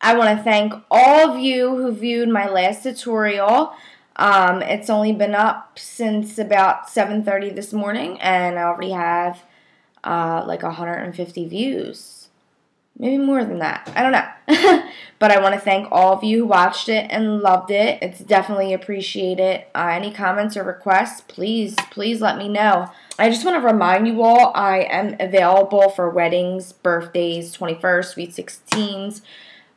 I want to thank all of you who viewed my last tutorial. It's only been up since about 7:30 this morning, and I already have like 150 views. Maybe more than that. I don't know. But I want to thank all of you who watched it and loved it. It's definitely appreciated. Any comments or requests, please let me know. I just want to remind you all, I am available for weddings, birthdays, 21st, sweet 16s,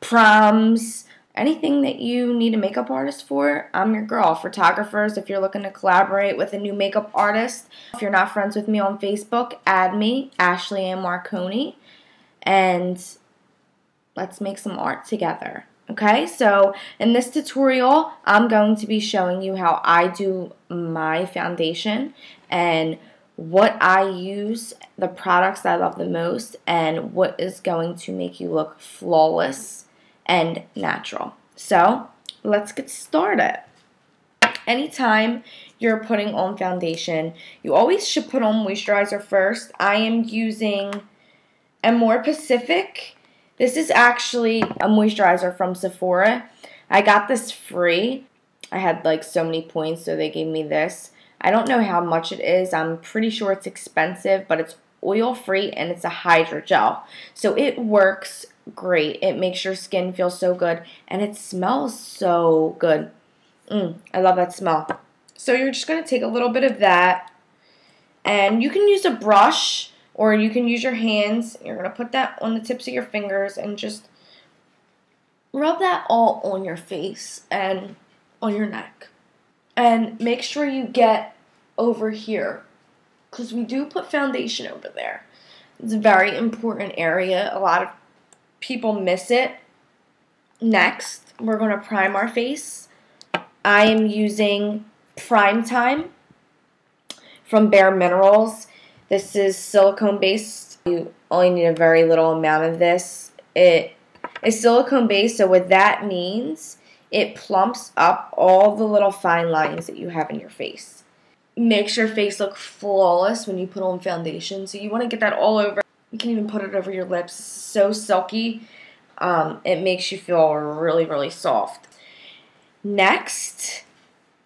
proms, anything that you need a makeup artist for, I'm your girl. Photographers, if you're looking to collaborate with a new makeup artist. If you're not friends with me on Facebook, add me, Ashley Ann Marconi, and let's make some art together. Okay, so in this tutorial, I'm going to be showing you how I do my foundation and what I use, the products that I love the most, and what is going to make you look flawless and natural. So let's get started. Anytime you're putting on foundation, you always should put on moisturizer first. I am using AMOREPACIFIC. This is actually a moisturizer from Sephora. I got this free. I had like so many points, so they gave me this. I don't know how much it is. I'm pretty sure it's expensive, but it's oil-free and it's a hydrogel. So it works great. It makes your skin feel so good, and it smells so good. I love that smell. So you're just going to take a little bit of that, and you can use a brush or you can use your hands. You're going to put that on the tips of your fingers and just rub that all on your face and on your neck. And make sure you get over here, because we do put foundation over there. It's a very important area. A lot of people miss it. Next, we're going to prime our face. I am using Prime Time from Bare Minerals. This is silicone based. You only need a very little amount of this. It is silicone based, so what that means, it plumps up all the little fine lines that you have in your face. Makes your face look flawless when you put on foundation. So you want to get that all over. You can even put it over your lips. It's so silky. It makes you feel really, really soft. Next,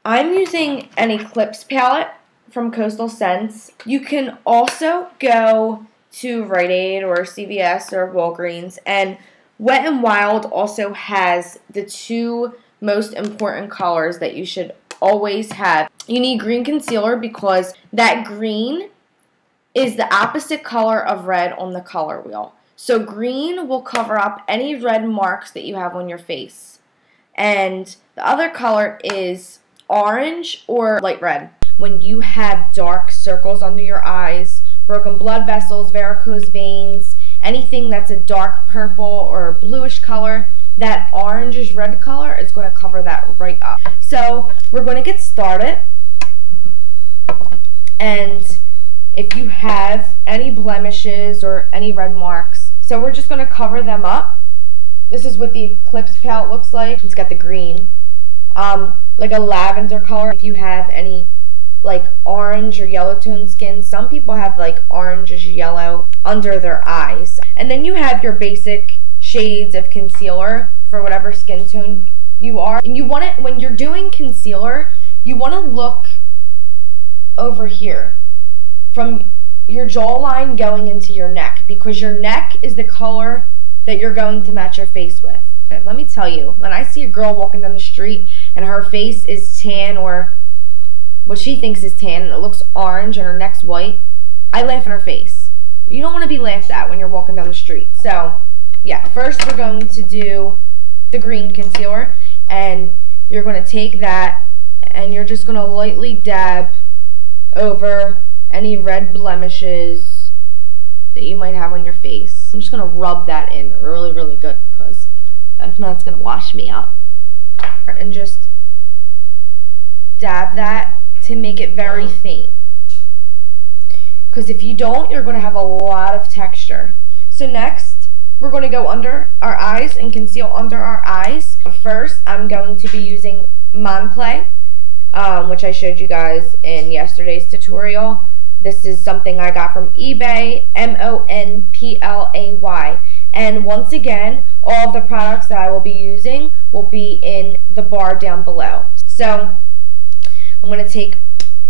I'm using an ECLIPSE palette from Coastal Scents. You can also go to Rite Aid or CVS or Walgreens, and Wet n Wild also has the two most important colors that you should always have. You need green concealer because that green is the opposite color of red on the color wheel. So green will cover up any red marks that you have on your face. And the other color is orange or light red. When you have dark circles under your eyes, broken blood vessels, varicose veins, anything that's a dark purple or bluish color, that orangish red color is going to cover that right up. So we're going to get started. And if you have any blemishes or any red marks, so we're just going to cover them up. This is what the ECLIPSE palette looks like. It's got the green, like a lavender color. If you have any like orange or yellow tone skin, some people have like orangish yellow under their eyes. And then you have your basic shades of concealer for whatever skin tone you are. And you want it, when you're doing concealer, you want to look over here from your jawline going into your neck, because your neck is the color that you're going to match your face with. Let me tell you, when I see a girl walking down the street and her face is tan, or what she thinks is tan, and it looks orange and her neck's white, I laugh in her face. You don't want to be laughed at when you're walking down the street. So yeah, first we're going to do the green concealer, and you're going to take that and you're just going to lightly dab over any red blemishes that you might have on your face. I'm just going to rub that in really, really good, because if not, it's going to wash me out. And just dab that to make it very faint, because if you don't, you're going to have a lot of texture. So next, we're going to go under our eyes and conceal under our eyes. First, I'm going to be using MONPLAY, which I showed you guys in yesterday's tutorial. This is something I got from eBay, MONPLAY. And once again, All of the products that I will be using will be in the bar down below. So I'm going to take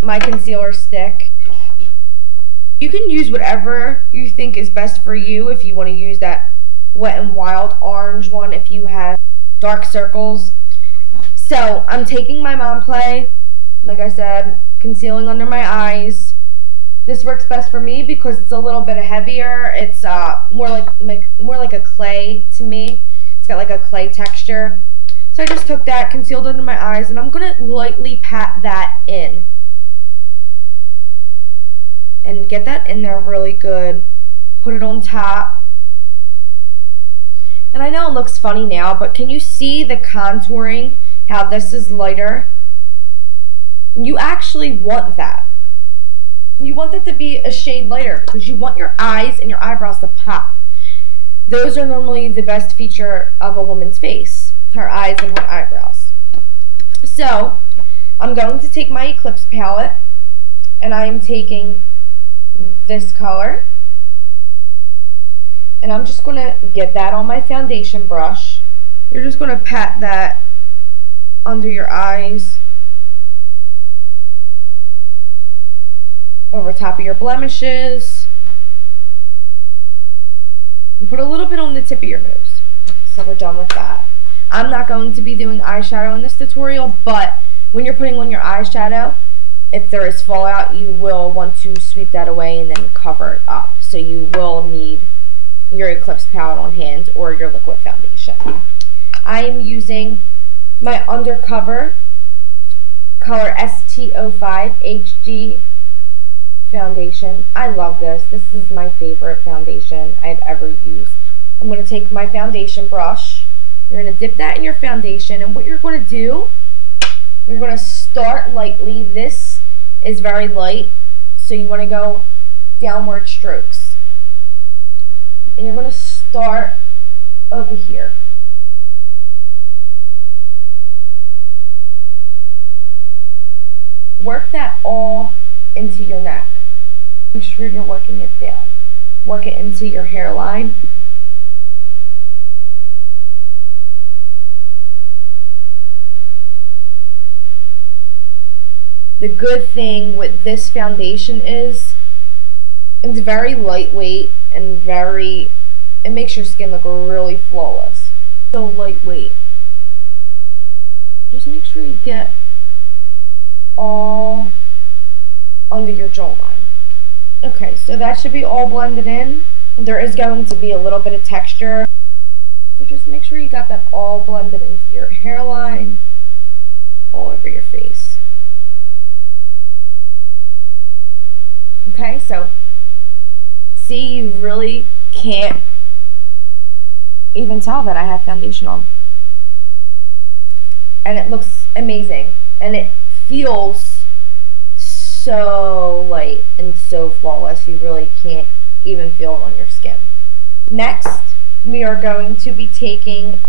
my concealer stick. You can use whatever you think is best for you. If you want to use that Wet n Wild orange one, if you have dark circles. So I'm taking my MONPLAY, like I said, concealing under my eyes. This works best for me because it's a little bit heavier. It's more like a clay to me. It's got like a clay texture. So I just took that, concealed under my eyes, and I'm going to lightly pat that in. And get that in there really good. Put it on top. And I know it looks funny now, but can you see the contouring, how this is lighter? You actually want that. You want it to be a shade lighter because you want your eyes and your eyebrows to pop. Those are normally the best feature of a woman's face, her eyes and her eyebrows. So I'm going to take my Eclipse palette, and I am taking this color, and I'm just going to get that on my foundation brush. You're just going to pat that under your eyes, over top of your blemishes, and put a little bit on the tip of your nose. So we're done with that. I'm not going to be doing eyeshadow in this tutorial, but when you're putting on your eyeshadow, if there is fallout, you will want to sweep that away and then cover it up. So you will need your Eclipse palette on hand or your liquid foundation. I am using my Undercover color ST05 HD foundation. I love this. This is my favorite foundation I've ever used. I'm going to take my foundation brush. You're going to dip that in your foundation, and what you're going to do, you're going to start lightly. This is very light, so you want to go downward strokes. And you're going to start over here. Work that all into your neck. Make sure you're working it down. Work it into your hairline. The good thing with this foundation is it's very lightweight and it makes your skin look really flawless. So lightweight. Just make sure you get all under your jawline. Okay, so that should be all blended in. There is going to be a little bit of texture. So just make sure you got that all blended into your hairline, all over your face. Okay, so see, you really can't even tell that I have foundation on. And it looks amazing. And it feels so light and so flawless. You really can't even feel it on your skin. Next, we are going to be taking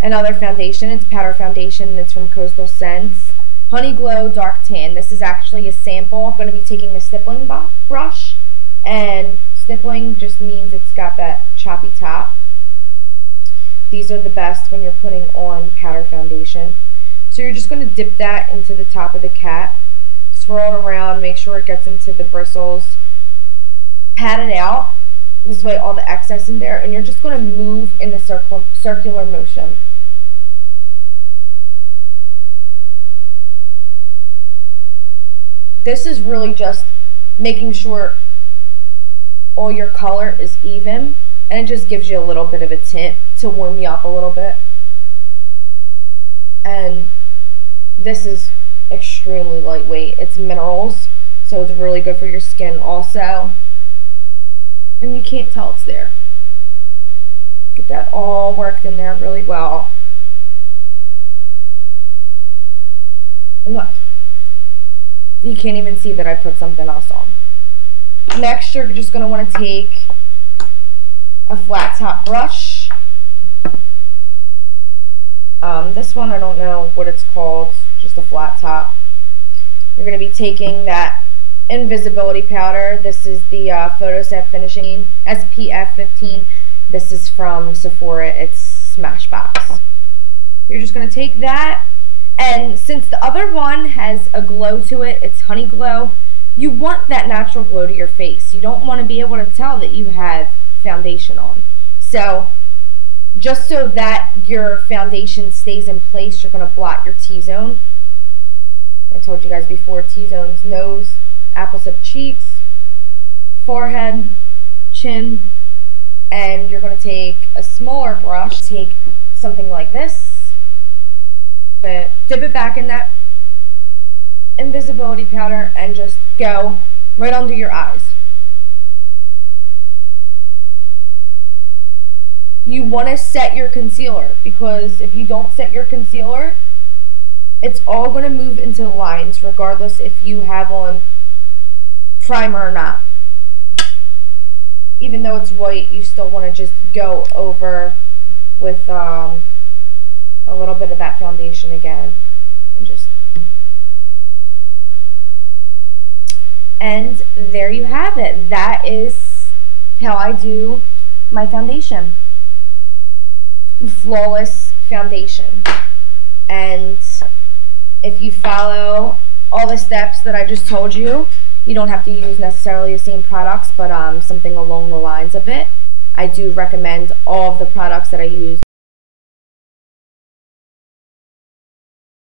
another foundation. It's powder foundation, and it's from Coastal Scents. Honey Glow Dark Tan. This is actually a sample. I'm going to be taking a stippling brush, and stippling just means it's got that choppy top. These are the best when you're putting on powder foundation. So you're just going to dip that into the top of the cap, swirl it around, make sure it gets into the bristles, pat it out, this way all the excess in there, and you're just going to move in a circular motion. This is really just making sure all your color is even, and it just gives you a little bit of a tint to warm you up a little bit. And this is extremely lightweight. It's minerals, so it's really good for your skin also. And you can't tell it's there. Get that all worked in there really well. And look, you can't even see that I put something else on. Next, you're just going to want to take a flat top brush. This one, I don't know what it's called, just a flat top. You're going to be taking that invisibility powder. This is the Photo Set Finishing SPF 15. This is from Sephora. It's Smashbox. You're just going to take that, and since the other one has a glow to it, it's honey glow, you want that natural glow to your face. You don't want to be able to tell that you have foundation on. So just so that your foundation stays in place, you're going to blot your T-zone. I told you guys before, T-zone's nose, apples of cheeks, forehead, chin, and you're going to take a smaller brush, take something like this, dip it back in that invisibility powder, and just go right under your eyes. You want to set your concealer, because if you don't set your concealer, it's all going to move into the lines regardless if you have on primer or not. Even though it's white, you still want to just go over with a little bit of that foundation again, and just, and there you have it. That is how I do my foundation. Flawless foundation. And if you follow all the steps that I just told you, you don't have to use necessarily the same products, but something along the lines of it. I do recommend all of the products that I use